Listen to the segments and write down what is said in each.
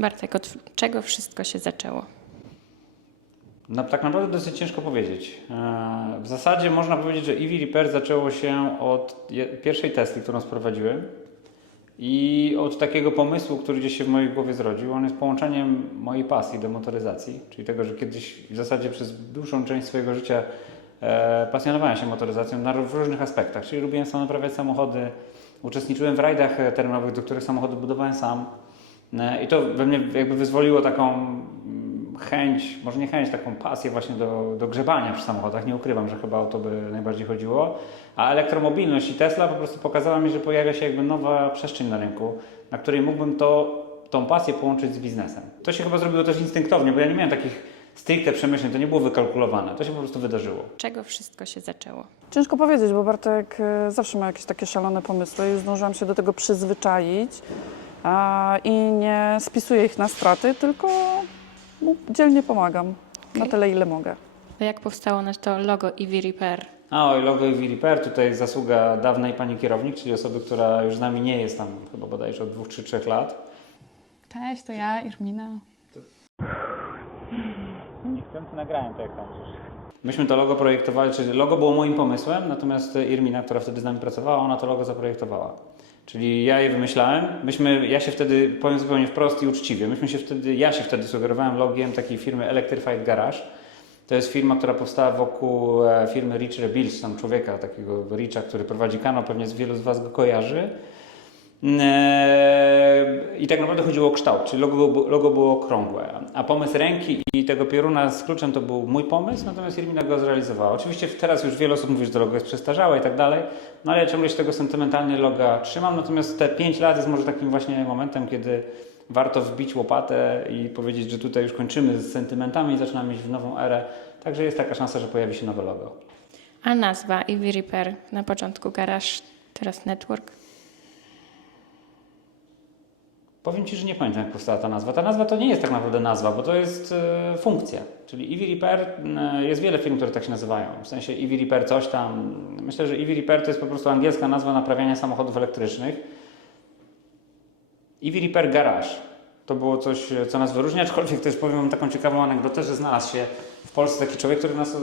Bartek, od czego wszystko się zaczęło? No, tak naprawdę dosyć ciężko powiedzieć. W zasadzie można powiedzieć, że EV Repair zaczęło się od pierwszej Tesli, którą sprowadziłem i od takiego pomysłu, który gdzieś się w mojej głowie zrodził. On jest połączeniem mojej pasji do motoryzacji, czyli tego, że kiedyś w zasadzie przez dłuższą część swojego życia pasjonowałem się motoryzacją w różnych aspektach, czyli lubiłem sam naprawiać samochody, uczestniczyłem w rajdach terenowych, do których samochody budowałem sam i to we mnie jakby wyzwoliło taką chęć, może nie chęć, taką pasję właśnie do grzebania przy samochodach. Nie ukrywam, że chyba o to by najbardziej chodziło. A elektromobilność i Tesla po prostu pokazała mi, że pojawia się jakby nowa przestrzeń na rynku, na której mógłbym tą pasję połączyć z biznesem. To się chyba zrobiło też instynktownie, bo ja nie miałem takich stricte przemyśleń, to nie było wykalkulowane, to się po prostu wydarzyło. Od czego wszystko się zaczęło? Ciężko powiedzieć, bo Bartek zawsze ma jakieś takie szalone pomysły i zdążyłam się do tego przyzwyczaić i nie spisuję ich na straty, tylko mu dzielnie pomagam na tyle, ile mogę. To jak powstało to logo EV Repair? Oj, logo EV Repair, tutaj zasługa dawnej pani kierownik, czyli osoby, która już z nami nie jest tam chyba bodajże od 2 czy 3 lat. Cześć, to ja, Irmina. Niechcący nagrałem to, jak tam gdzieś. Myśmy to logo projektowali, czyli logo było moim pomysłem, natomiast Irmina, która wtedy z nami pracowała, ona to logo zaprojektowała. Czyli ja je wymyślałem. Ja się wtedy, powiem zupełnie wprost i uczciwie, ja się wtedy sugerowałem logiem takiej firmy Electrified Garage. To jest firma, która powstała wokół firmy Rich Rebuilds, tam człowieka takiego Richa, który prowadzi kanał, pewnie wielu z Was go kojarzy. I tak naprawdę chodziło o kształt, czyli logo było okrągłe, a pomysł ręki i tego pioruna z kluczem to był mój pomysł, natomiast Irmina go zrealizowała. Oczywiście teraz już wiele osób mówi, że to logo jest przestarzałe i tak dalej, no ale ja ciągle się tego sentymentalnie loga trzymam, natomiast te 5 lat jest może takim właśnie momentem, kiedy warto wbić łopatę i powiedzieć, że tutaj już kończymy z sentymentami i zaczynamy iść w nową erę, także jest taka szansa, że pojawi się nowe logo. A nazwa EV Repair, na początku Garage, teraz Network? Powiem Ci, że nie pamiętam, jak powstała ta nazwa. Ta nazwa to nie jest tak naprawdę nazwa, bo to jest funkcja. Czyli EV Repair, jest wiele firm, które tak się nazywają. W sensie EV Repair coś tam. Myślę, że EV Repair to jest po prostu angielska nazwa naprawiania samochodów elektrycznych. EV Repair Garage. To było coś, co nas wyróżnia, aczkolwiek też powiem Wam taką ciekawą anegdotę, że znalazł się w Polsce taki człowiek, który nas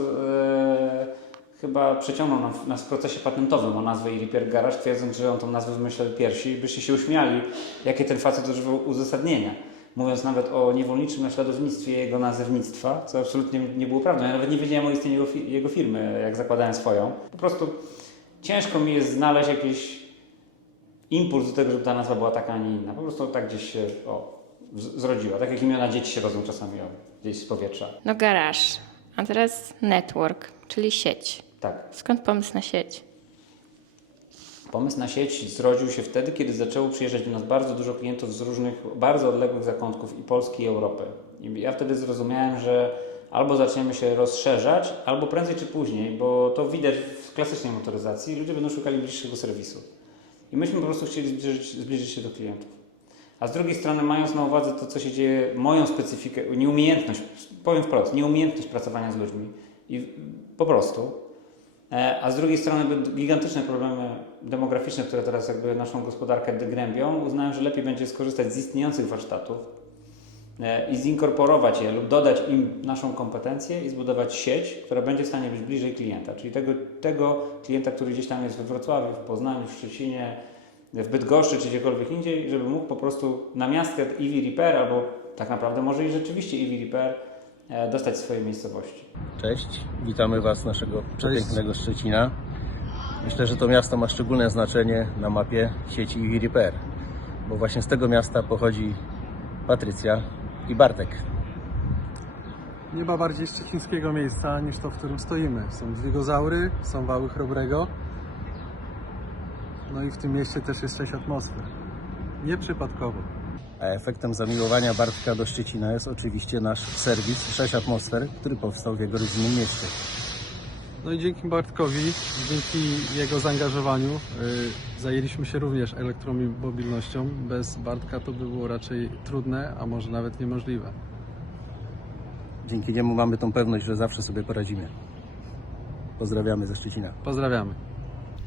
chyba przeciągnął nas w procesie patentowym o nazwę EV Repair Garage, twierdząc, że on tą nazwę wymyślał pierwszy i byście się uśmiali, jakie ten facet używał uzasadnienia. Mówiąc nawet o niewolniczym naśladownictwie jego nazewnictwa, co absolutnie nie było prawdą. Ja nawet nie wiedziałem o istnieniu jego firmy, jak zakładałem swoją. Po prostu ciężko mi jest znaleźć jakiś impuls do tego, żeby ta nazwa była taka, a nie inna. Po prostu tak gdzieś się zrodziła. Tak jak imiona dzieci się rodzą czasami gdzieś z powietrza. No Garage, a teraz Network, czyli sieć. Tak. Skąd pomysł na sieć? Pomysł na sieć zrodził się wtedy, kiedy zaczęło przyjeżdżać do nas bardzo dużo klientów z różnych, bardzo odległych zakątków i Polski, i Europy. I ja wtedy zrozumiałem, że albo zaczniemy się rozszerzać, albo prędzej czy później, bo to widać w klasycznej motoryzacji, ludzie będą szukali bliższego serwisu. I myśmy po prostu chcieli zbliżyć się do klientów. A z drugiej strony, mając na uwadze to, co się dzieje, moją specyfikę, nieumiejętność, powiem wprost, nieumiejętność pracowania z ludźmi i po prostu, a z drugiej strony gigantyczne problemy demograficzne, które teraz jakby naszą gospodarkę degrębią, uznałem, że lepiej będzie skorzystać z istniejących warsztatów i zinkorporować je lub dodać im naszą kompetencję i zbudować sieć, która będzie w stanie być bliżej klienta, czyli tego klienta, który gdzieś tam jest we Wrocławiu, w Poznaniu, w Szczecinie, w Bydgoszczy czy gdziekolwiek indziej, żeby mógł po prostu na miastkę EV Repair albo tak naprawdę może i rzeczywiście EV Repair dostać swoje miejscowości. Cześć, witamy Was z naszego przepięknego Szczecina. Myślę, że to miasto ma szczególne znaczenie na mapie sieci EV Repair, bo właśnie z tego miasta pochodzi Patrycja i Bartek. Nie ma bardziej szczecińskiego miejsca niż to, w którym stoimy. Są dwigozaury, są wały Chrobrego. No i w tym mieście też jest 6 atmosfer. Nieprzypadkowo. A efektem zamiłowania Bartka do Szczecina jest oczywiście nasz serwis 6 atmosfer, który powstał w jego rodzinnym mieście. No i dzięki Bartkowi, dzięki jego zaangażowaniu zajęliśmy się również elektromobilnością. Bez Bartka to by było raczej trudne, a może nawet niemożliwe. Dzięki niemu mamy tą pewność, że zawsze sobie poradzimy. Pozdrawiamy ze Szczecina. Pozdrawiamy.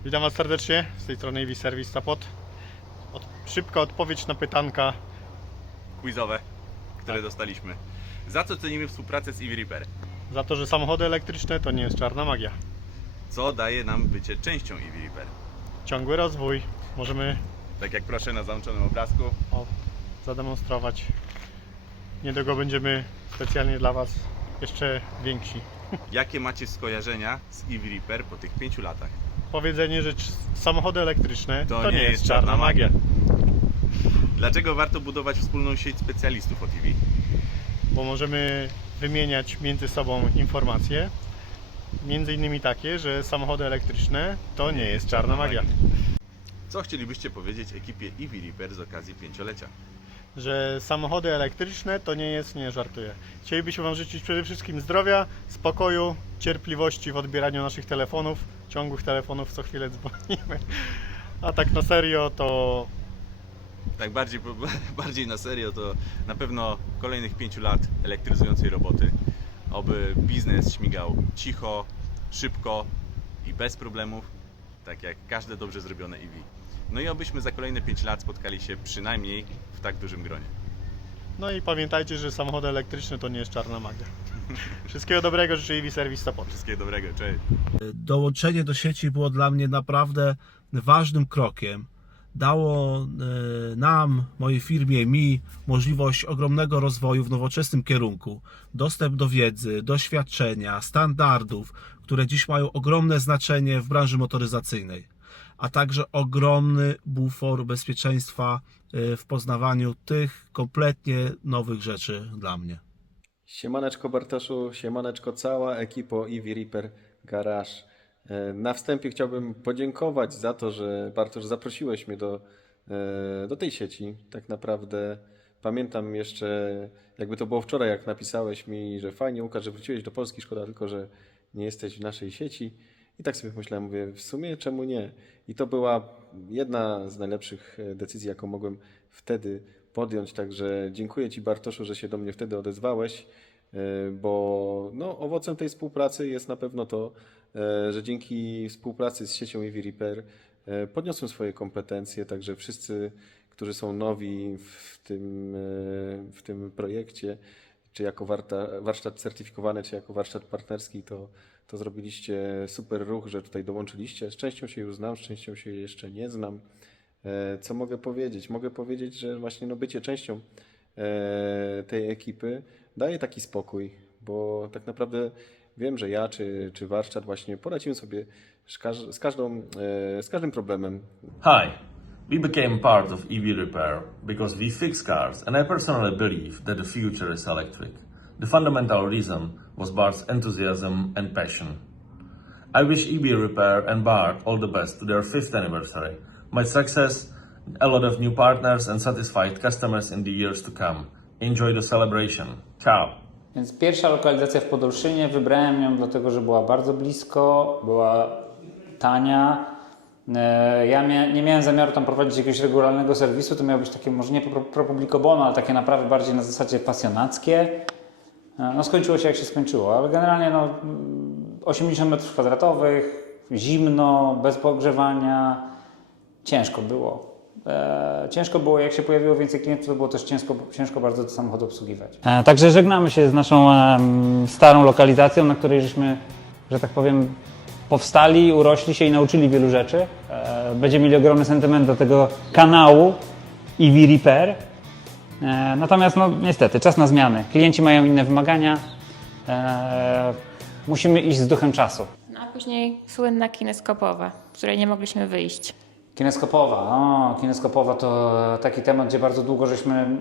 Witam Was serdecznie, z tej strony EV Service Support. Szybka odpowiedź na pytanka quizowe. które dostaliśmy. Za co cenimy współpracę z EV Repair? Za to, że samochody elektryczne to nie jest czarna magia. Co daje nam bycie częścią EV Repair? Ciągły rozwój. Możemy Tak jak proszę na załączonym obrazku. zademonstrować. Niedługo będziemy specjalnie dla Was jeszcze więksi. Jakie macie skojarzenia z EV Repair po tych 5 latach? Powiedzenie, że samochody elektryczne To nie jest czarna magia. Dlaczego warto budować wspólną sieć specjalistów od EV? Bo możemy wymieniać między sobą informacje. Między innymi takie, że samochody elektryczne to nie jest czarna magia. Co chcielibyście powiedzieć ekipie EV Repair z okazji 5-lecia? Że samochody elektryczne to nie jest, nie żartuję. Chcielibyśmy Wam życzyć przede wszystkim zdrowia, spokoju, cierpliwości w odbieraniu naszych telefonów, ciągłych telefonów, co chwilę dzwonimy. A tak na serio to Tak bardziej na serio, to na pewno kolejnych 5 lat elektryzującej roboty. Oby biznes śmigał cicho, szybko i bez problemów, tak jak każde dobrze zrobione EV. No i obyśmy za kolejne 5 lat spotkali się przynajmniej w tak dużym gronie. no i pamiętajcie, że samochody elektryczne to nie jest czarna magia. Wszystkiego dobrego, życzę EV Service Support. Wszystkiego dobrego, cześć! Dołączenie do sieci było dla mnie naprawdę ważnym krokiem. Dało nam, mojej firmie, mi możliwość ogromnego rozwoju w nowoczesnym kierunku. Dostęp do wiedzy, doświadczenia, standardów, które dziś mają ogromne znaczenie w branży motoryzacyjnej, a także ogromny bufor bezpieczeństwa w poznawaniu tych kompletnie nowych rzeczy dla mnie. Siemaneczko Bartoszu, siemaneczko cała ekipo EV Repair Garage. Na wstępie chciałbym podziękować za to, że Bartosz zaprosiłeś mnie do tej sieci. Tak naprawdę pamiętam jeszcze, jakby to było wczoraj, jak napisałeś mi, że fajnie Łukasz, że wróciłeś do Polski, szkoda tylko, że nie jesteś w naszej sieci. I tak sobie pomyślałem, mówię, w sumie czemu nie? I to była jedna z najlepszych decyzji, jaką mogłem wtedy podjąć. Także dziękuję Ci, Bartoszu, że się do mnie wtedy odezwałeś, bo no, owocem tej współpracy jest na pewno to, że dzięki współpracy z siecią EV Repair podniosłem swoje kompetencje, także wszyscy, którzy są nowi w tym projekcie, czy jako warsztat certyfikowany, czy jako warsztat partnerski, to zrobiliście super ruch, że tutaj dołączyliście. Z częścią się już znam, z częścią się jeszcze nie znam. Co mogę powiedzieć? Mogę powiedzieć, że właśnie no, bycie częścią tej ekipy daje taki spokój, bo tak naprawdę wiem, że ja czy warsztat właśnie poradzimy sobie z każdym problemem. Hi, we became part of EV Repair because we fix cars and I personally believe that the future is electric. The fundamental reason was Bart's enthusiasm and passion. I wish EV Repair and Bart all the best to their 5th anniversary. Much success, a lot of new partners and satisfied customers in the years to come. Enjoy the celebration. Ciao! Więc pierwsza lokalizacja w Podolszynie, wybrałem ją dlatego, że była bardzo blisko, była tania. Ja nie miałem zamiaru tam prowadzić jakiegoś regularnego serwisu, to miało być takie może nie pro publico bono, ale takie naprawy bardziej na zasadzie pasjonackie. No skończyło się jak się skończyło, ale generalnie no, 80 m2, zimno, bez pogrzewania, ciężko było. Ciężko było, jak się pojawiło więcej klientów, to było też ciężko bardzo ten samochód obsługiwać. Także żegnamy się z naszą starą lokalizacją, na której żeśmy, że tak powiem, powstali, urośli się i nauczyli wielu rzeczy. Będziemy mieli ogromny sentyment do tego kanału EV Repair. Natomiast no, niestety, czas na zmiany. Klienci mają inne wymagania. Musimy iść z duchem czasu. No a później słynna kineskopowa, z której nie mogliśmy wyjść. Kineskopowa to taki temat, gdzie bardzo długo żeśmy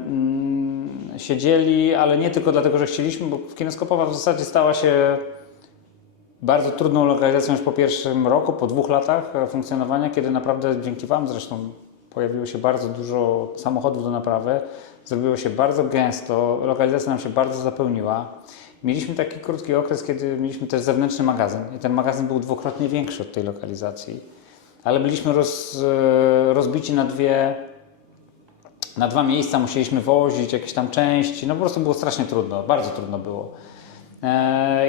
siedzieli, ale nie tylko dlatego, że chcieliśmy, bo kineskopowa w zasadzie stała się bardzo trudną lokalizacją już po pierwszym roku, po 2 latach funkcjonowania, kiedy naprawdę dzięki Wam zresztą pojawiło się bardzo dużo samochodów do naprawy, zrobiło się bardzo gęsto, lokalizacja nam się bardzo zapełniła. Mieliśmy taki krótki okres, kiedy mieliśmy też zewnętrzny magazyn i ten magazyn był 2-krotnie większy od tej lokalizacji. Ale byliśmy rozbici na 2 miejsca, musieliśmy wozić jakieś tam części, no po prostu było strasznie trudno, bardzo trudno było.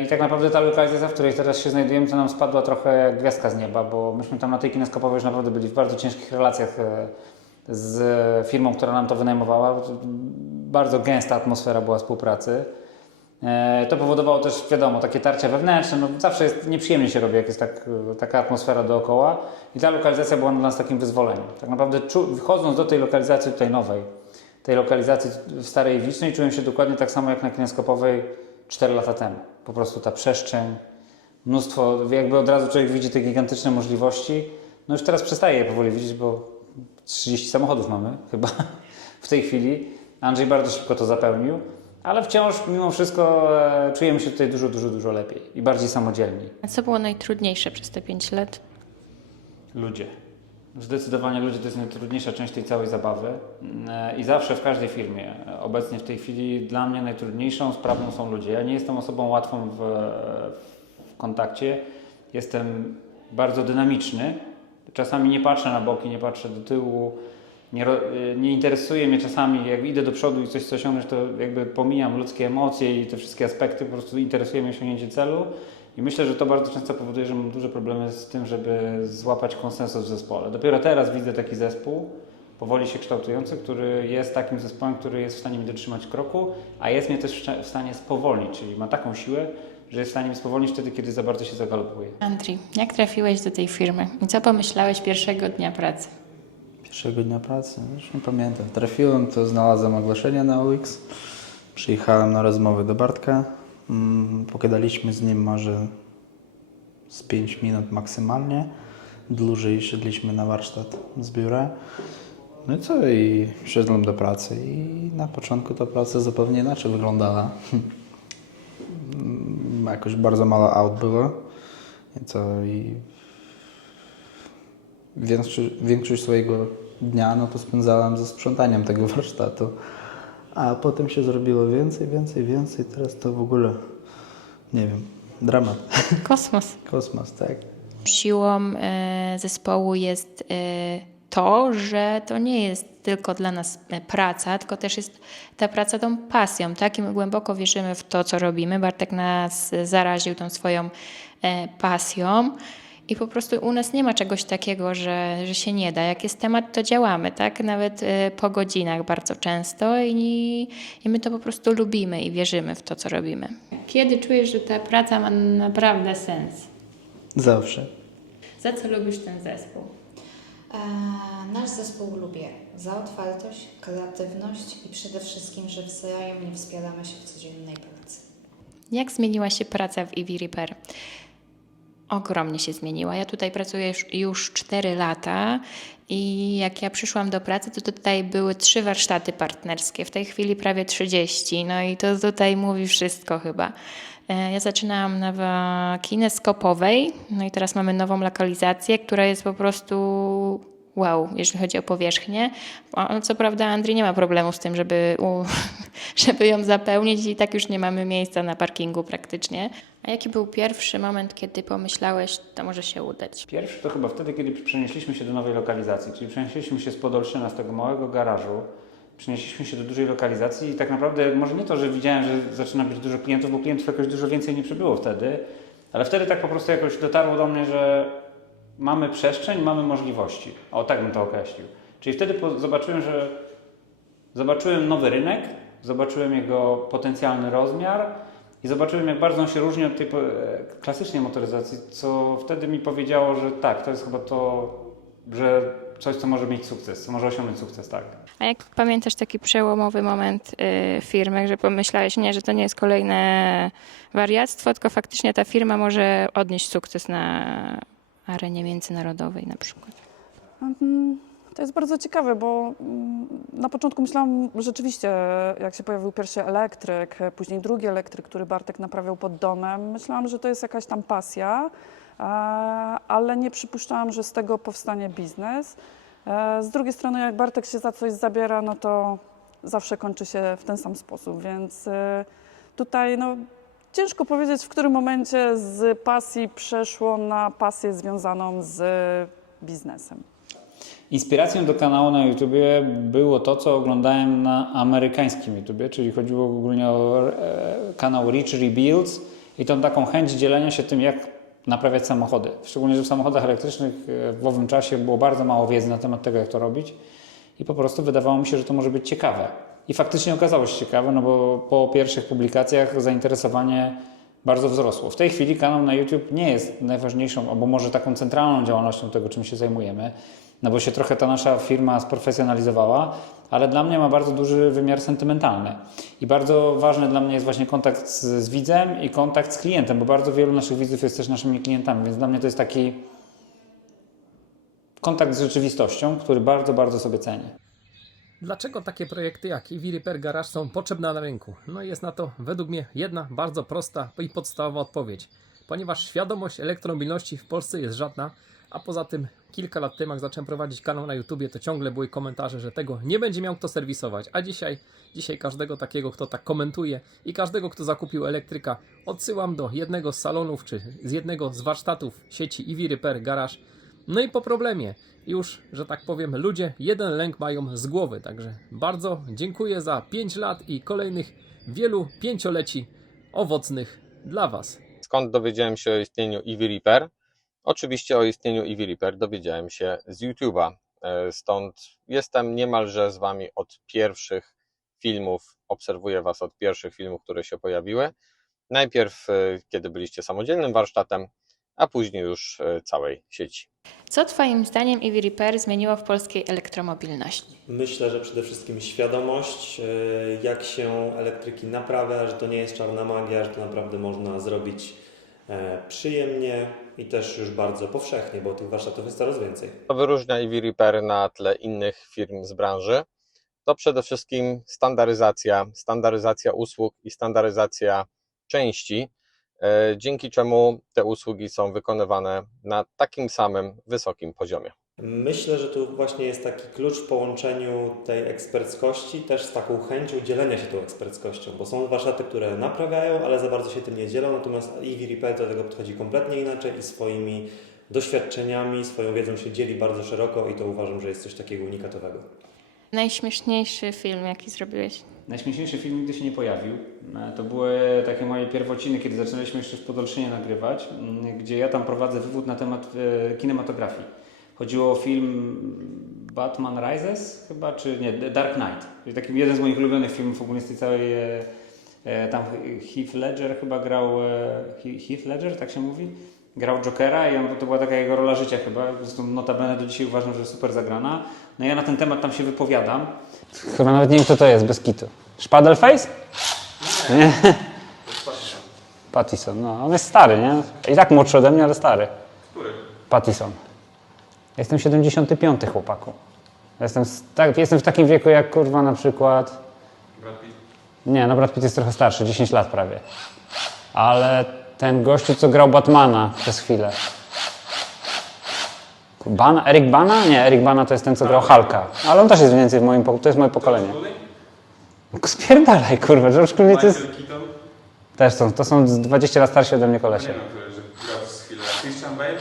I tak naprawdę ta lokalizacja, w której teraz się znajdujemy, to nam spadła trochę jak gwiazdka z nieba, bo myśmy tam na tej kineskopowej już naprawdę byli w bardzo ciężkich relacjach z firmą, która nam to wynajmowała. Bardzo gęsta atmosfera była współpracy. To powodowało też, wiadomo, takie tarcia wewnętrzne. No, zawsze jest nieprzyjemnie się robi, jak jest taka atmosfera dookoła. I ta lokalizacja była dla nas takim wyzwoleniem. Tak naprawdę wchodząc do tej lokalizacji tutaj nowej, tej lokalizacji w Starej Wicznej, czułem się dokładnie tak samo jak na Kineskopowej 4 lata temu. Po prostu ta przestrzeń, mnóstwo, jakby od razu człowiek widzi te gigantyczne możliwości. No już teraz przestaje je powoli widzieć, bo 30 samochodów mamy chyba w tej chwili. Andrzej bardzo szybko to zapełnił, ale wciąż mimo wszystko czujemy się tutaj dużo lepiej i bardziej samodzielni. A co było najtrudniejsze przez te 5 lat? Ludzie. Zdecydowanie ludzie to jest najtrudniejsza część tej całej zabawy i zawsze w każdej firmie, obecnie w tej chwili dla mnie najtrudniejszą sprawą są ludzie. Ja nie jestem osobą łatwą w kontakcie, jestem bardzo dynamiczny, czasami nie patrzę na boki, nie patrzę do tyłu, nie interesuje mnie czasami, jak idę do przodu i coś chcę osiągnąć, to jakby pomijam ludzkie emocje i te wszystkie aspekty, po prostu interesuje mnie osiągnięcie celu. I myślę, że to bardzo często powoduje, że mam duże problemy z tym, żeby złapać konsensus w zespole. Dopiero teraz widzę taki zespół, powoli się kształtujący, który jest takim zespołem, który jest w stanie mi dotrzymać kroku, a jest mnie też w stanie spowolnić, czyli ma taką siłę, że jest w stanie mnie spowolnić wtedy, kiedy za bardzo się zagalopuje. Andrzej, jak trafiłeś do tej firmy i co pomyślałeś pierwszego dnia pracy? Pierwszego dnia pracy? Już nie pamiętam. Trafiłem, to znalazłem ogłoszenie na OLX. Przyjechałem na rozmowę do Bartka. Pogadaliśmy z nim może z 5 minut maksymalnie. Dłużej szedliśmy na warsztat z biura. No i co? I szedłem do pracy i na początku ta praca zupełnie inaczej wyglądała. Jakoś bardzo mało aut było. I większość swojego dnia no to spędzałem ze sprzątaniem tego warsztatu. A potem się zrobiło więcej. Teraz to w ogóle, nie wiem, dramat. Kosmos. Kosmos, tak. Siłą zespołu jest to, że to nie jest tylko dla nas praca, tylko też jest ta praca tą pasją, tak? I my głęboko wierzymy w to, co robimy. Bartek nas zaraził tą swoją pasją. I po prostu u nas nie ma czegoś takiego, że się nie da. Jak jest temat, to działamy, tak? Nawet po godzinach bardzo często i my to po prostu lubimy i wierzymy w to, co robimy. Kiedy czujesz, że ta praca ma naprawdę sens? Zawsze. Za co lubisz ten zespół? Nasz zespół lubię za otwartość, kreatywność i przede wszystkim, że wzajemnie wspieramy się w codziennej pracy. Jak zmieniła się praca w EV Repair? Ogromnie się zmieniła. Ja tutaj pracuję już 4 lata i jak ja przyszłam do pracy, to tutaj były 3 warsztaty partnerskie, w tej chwili prawie 30, no i to tutaj mówi wszystko chyba. Ja zaczynałam na Kineskopowej, no i teraz mamy nową lokalizację, która jest po prostu wow, jeżeli chodzi o powierzchnię. Co prawda Andrzej nie ma problemu z tym, żeby ją zapełnić i tak już nie mamy miejsca na parkingu praktycznie. A jaki był pierwszy moment, kiedy pomyślałeś, to może się udać? Pierwszy to chyba wtedy, kiedy przenieśliśmy się do nowej lokalizacji, czyli przenieśliśmy się z Podolszyna, z tego małego garażu, przenieśliśmy się do dużej lokalizacji i tak naprawdę może nie to, że widziałem, że zaczyna być dużo klientów, bo klientów jakoś dużo więcej nie przybyło wtedy, ale wtedy tak po prostu jakoś dotarło do mnie, że mamy przestrzeń, mamy możliwości. O, tak bym to określił. Czyli wtedy zobaczyłem nowy rynek, zobaczyłem jego potencjalny rozmiar i zobaczyłem, jak bardzo on się różni od tej klasycznej motoryzacji, co wtedy mi powiedziało, że tak, to jest chyba to, że coś, co może mieć sukces, co może osiągnąć sukces, tak. A jak pamiętasz taki przełomowy moment firmy, że pomyślałeś, nie, że to nie jest kolejne wariactwo, tylko faktycznie ta firma może odnieść sukces na arenie międzynarodowej na przykład? To jest bardzo ciekawe, bo na początku myślałam rzeczywiście, jak się pojawił pierwszy elektryk, później drugi elektryk, który Bartek naprawiał pod domem, myślałam, że to jest jakaś tam pasja, ale nie przypuszczałam, że z tego powstanie biznes. Z drugiej strony, jak Bartek się za coś zabiera, no to zawsze kończy się w ten sam sposób, więc tutaj no, ciężko powiedzieć, w którym momencie z pasji przeszło na pasję związaną z biznesem. Inspiracją do kanału na YouTubie było to, co oglądałem na amerykańskim YouTubie, czyli chodziło ogólnie o kanał Rich Rebuilds i tą taką chęć dzielenia się tym, jak naprawiać samochody. Szczególnie, że w samochodach elektrycznych w owym czasie było bardzo mało wiedzy na temat tego, jak to robić. i po prostu wydawało mi się, że to może być ciekawe. I faktycznie okazało się ciekawe, no bo po pierwszych publikacjach zainteresowanie bardzo wzrosło. W tej chwili kanał na YouTube nie jest najważniejszą, albo może taką centralną działalnością tego, czym się zajmujemy, no bo się trochę ta nasza firma sprofesjonalizowała, ale dla mnie ma bardzo duży wymiar sentymentalny. I bardzo ważny dla mnie jest właśnie kontakt z widzem i kontakt z klientem, bo bardzo wielu naszych widzów jest też naszymi klientami, więc dla mnie to jest taki kontakt z rzeczywistością, który bardzo, bardzo sobie cenię. Dlaczego takie projekty jak EV Repair Garage są potrzebne na rynku? No i jest na to według mnie jedna bardzo prosta i podstawowa odpowiedź. Ponieważ świadomość elektromobilności w Polsce jest żadna, a poza tym kilka lat temu jak zacząłem prowadzić kanał na YouTubie, to ciągle były komentarze, że tego nie będzie miał kto serwisować. A dzisiaj każdego takiego, kto tak komentuje i każdego, kto zakupił elektryka, odsyłam do jednego z salonów czy z jednego z warsztatów sieci EV Repair Garage. No i po problemie już, że tak powiem, ludzie jeden lęk mają z głowy. Także bardzo dziękuję za 5 lat i kolejnych wielu pięcioleci owocnych dla Was. Skąd dowiedziałem się o istnieniu EV Repair? Oczywiście o istnieniu EV Repair dowiedziałem się z YouTube'a. Stąd jestem niemalże z Wami od pierwszych filmów, obserwuję Was od pierwszych filmów, które się pojawiły. Najpierw, kiedy byliście samodzielnym warsztatem, a później już całej sieci. Co Twoim zdaniem EV Repair zmieniło w polskiej elektromobilności? Myślę, że przede wszystkim świadomość, jak się elektryki naprawia, że to nie jest czarna magia, że to naprawdę można zrobić przyjemnie i też już bardzo powszechnie, bo tych warsztatów jest coraz więcej. Co wyróżnia EV Repair na tle innych firm z branży? To przede wszystkim standaryzacja usług i standaryzacja części, dzięki czemu te usługi są wykonywane na takim samym wysokim poziomie. Myślę, że tu właśnie jest taki klucz w połączeniu tej eksperckości też z taką chęcią dzielenia się tą eksperckością, bo są warsztaty, które naprawiają, ale za bardzo się tym nie dzielą, natomiast EV Repair do tego podchodzi kompletnie inaczej i swoimi doświadczeniami, swoją wiedzą się dzieli bardzo szeroko i to uważam, że jest coś takiego unikatowego. Najśmieszniejszy film, jaki zrobiłeś? Najśmieszniejszy film nigdy się nie pojawił. To były takie moje pierwociny, kiedy zaczynaliśmy jeszcze w Podolszynie nagrywać, gdzie ja tam prowadzę wywód na temat kinematografii. Chodziło o film Batman Rises chyba, czy nie, Dark Knight. Taki jeden z moich ulubionych filmów ogólnie z tej całej, tam Heath Ledger chyba grał, Heath Ledger, tak się mówi? Grał Jokera i to była taka jego rola życia chyba. Zresztą notabene do dzisiaj uważam, że super zagrana. No ja na ten temat tam się wypowiadam. Chyba nawet nie wiem, kto to jest, bez kitu. Szpadelface? Nie. Pattison, no on jest stary, nie? I tak młodszy ode mnie, ale stary. Który? Pattison. Jestem 75 chłopaku. Jestem w takim wieku jak kurwa na przykład... Brad Pitt? Nie, no Brad Pitt jest trochę starszy, 10 lat prawie. Ale ten gościu, co grał Batmana przez chwilę. Eric Bana? Nie, Eric Bana to jest ten, co grał Hulka. Ale on też jest mniej więcej w moim pokoleniu, to jest moje pokolenie. Spierdalaj, kurwa, George Clooney to jest... Też są, to są 20 lat starsi ode mnie kolesie. Nie wiem, że grał przez chwilę. Christian Bale?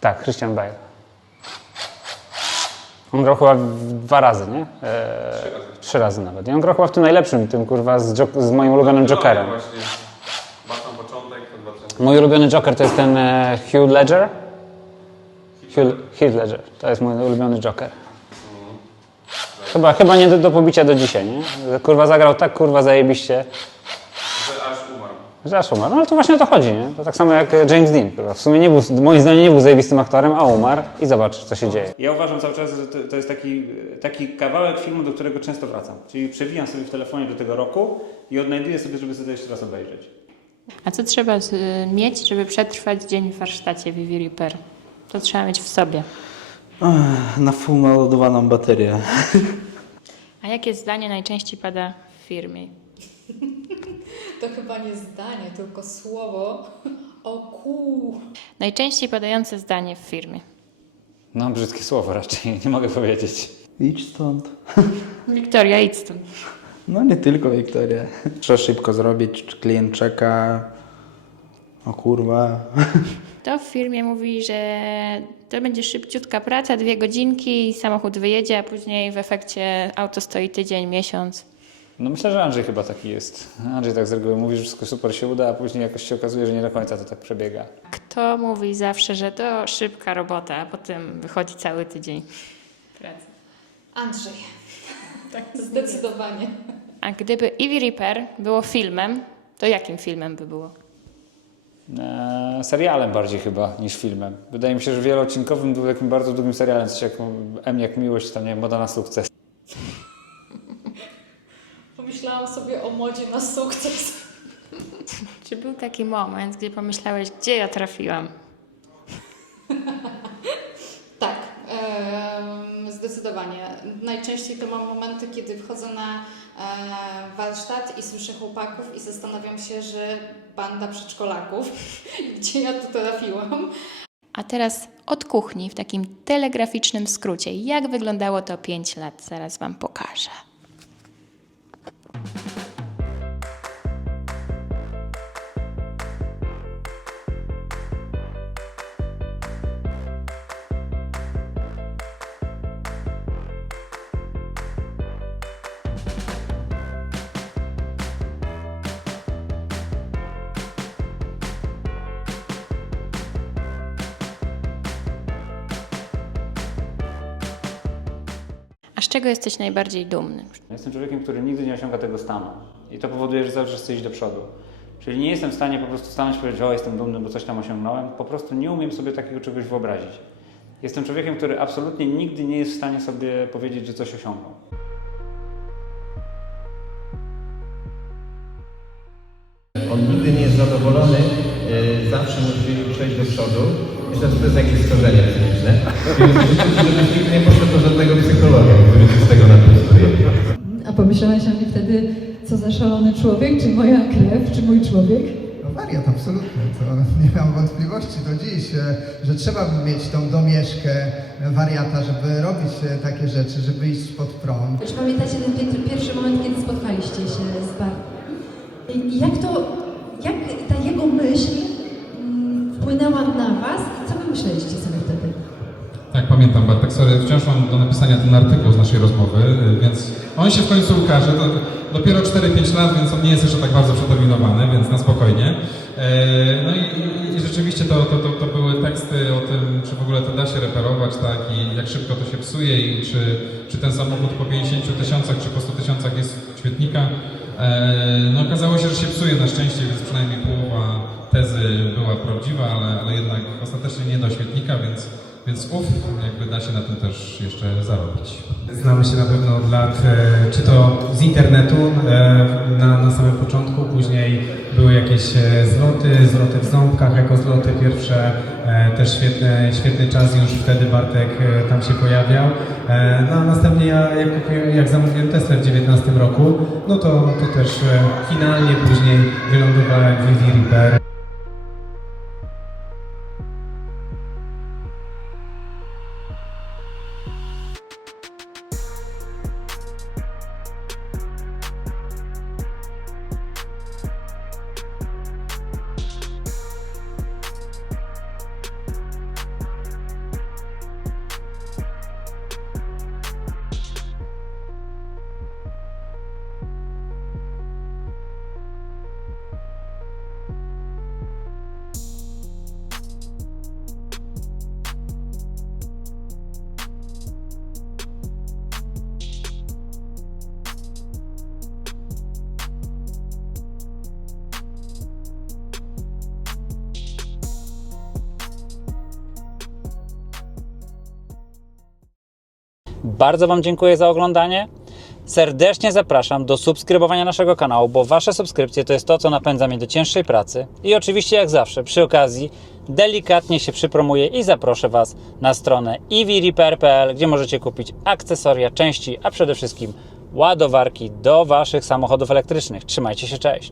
Tak, Christian Bale. On grał chyba 2 razy, nie? 3 razy nawet. I on grał chyba w tym najlepszym, tym kurwa z moim ulubionym Jokerem. Właśnie. Batman początek, to 2000. Mój ulubiony Joker to jest ten Hugh Ledger. Heath Ledger. To jest mój ulubiony Joker. Chyba nie do pobicia do dzisiaj, nie? Kurwa zagrał tak kurwa zajebiście. Że aż umarł. No ale to właśnie o to chodzi, nie? To tak samo jak James Dean, kurwa. W sumie moim zdaniem nie był zajebistym aktorem, a umarł i zobacz, co się dzieje. Ja uważam cały czas, że to jest taki kawałek filmu, do którego często wracam. Czyli przewijam sobie w telefonie do tego roku i odnajduję sobie, żeby sobie jeszcze raz obejrzeć. A co trzeba mieć, żeby przetrwać dzień w warsztacie w EV Repair? To trzeba mieć w sobie. Na full naładowaną baterię. A jakie zdanie najczęściej pada w firmie? To chyba nie zdanie, tylko słowo o kół. Najczęściej padające zdanie w firmie. No brzydkie słowo raczej, nie mogę powiedzieć. Idź stąd. Wiktoria, idź stąd. No nie tylko Wiktoria. Trzeba szybko zrobić, klient czeka. O kurwa. To w firmie mówi, że to będzie szybciutka praca, 2 godzinki i samochód wyjedzie, a później w efekcie auto stoi tydzień, miesiąc. No myślę, że Andrzej chyba taki jest. Andrzej tak z reguły mówi, że wszystko super się uda, a później jakoś się okazuje, że nie do końca to tak przebiega. Kto mówi zawsze, że to szybka robota, a potem wychodzi cały tydzień pracy? Andrzej. Tak, zdecydowanie. A gdyby Ivy Reaper było filmem, to jakim filmem by było? Serialem bardziej chyba niż filmem. Wydaje mi się, że wieloodcinkowym był takim bardzo długim serialem, coś jak M jak miłość, tam nie wiem, Moda na sukces. Pomyślałam sobie o modzie na sukces. Czy był taki moment, gdzie pomyślałeś, gdzie ja trafiłam? Tak, zdecydowanie. Najczęściej to mam momenty, kiedy wchodzę na warsztat i słyszę chłopaków i zastanawiam się, że banda przedszkolaków, gdzie ja tu trafiłam. A teraz od kuchni w takim telegraficznym skrócie. Jak wyglądało to 5 lat? Zaraz Wam pokażę. A z czego jesteś najbardziej dumny? Jestem człowiekiem, który nigdy nie osiąga tego stanu. I to powoduje, że zawsze chcę iść do przodu. Czyli nie jestem w stanie po prostu stanąć i powiedzieć, o jestem dumny, bo coś tam osiągnąłem. Po prostu nie umiem sobie takiego czegoś wyobrazić. Jestem człowiekiem, który absolutnie nigdy nie jest w stanie sobie powiedzieć, że coś osiągnął. On nigdy nie jest zadowolony, zawsze musi przejść do przodu. Myślę, że to jest jakieś schorzenie psychiczne. Żebyś nigdy nie poszedł do żadnego psychologa, który się z tego naprostuje. A pomyślałeś o mnie wtedy, co za szalony człowiek, czy moja krew, czy mój człowiek? No wariat, absolutnie. To nie mam wątpliwości do dziś, że trzeba mieć tą domieszkę wariata, żeby robić takie rzeczy, żeby iść pod prąd. Czy pamiętacie ten pierwszy moment, kiedy spotkaliście się z Bartkiem? I jak ta jego myśl wpłynęła na was i co wy myśleliście sobie wtedy? Tak, pamiętam Bartek, sorry, wciąż mam do napisania ten artykuł z naszej rozmowy, więc on się w końcu ukaże, to dopiero 4-5 lat, więc on nie jest jeszcze tak bardzo przeterminowany, więc na spokojnie. No i rzeczywiście to były teksty o tym, czy w ogóle to da się reperować, tak, i jak szybko to się psuje i czy ten samochód po 50 000 czy po 100 000 jest świetnika. No okazało się, że się psuje na szczęście, więc przynajmniej połowa tezy była prawdziwa, ale jednak ostatecznie nie do świetnika, więc jakby da się na tym też jeszcze zarobić. Znamy się na pewno od lat, czy to z internetu na samym początku, później były jakieś zloty w Ząbkach jako zloty pierwsze, też świetny czas, już wtedy Bartek tam się pojawiał. No a następnie jak zamówiłem Teslę w 2019 roku, no to też finalnie później wylądowałem w Ivy Reaper. Bardzo Wam dziękuję za oglądanie. Serdecznie zapraszam do subskrybowania naszego kanału, bo Wasze subskrypcje to jest to, co napędza mnie do cięższej pracy. I oczywiście, jak zawsze, przy okazji delikatnie się przypromuję i zaproszę Was na stronę ivyrepair.pl, gdzie możecie kupić akcesoria, części, a przede wszystkim ładowarki do Waszych samochodów elektrycznych. Trzymajcie się, cześć!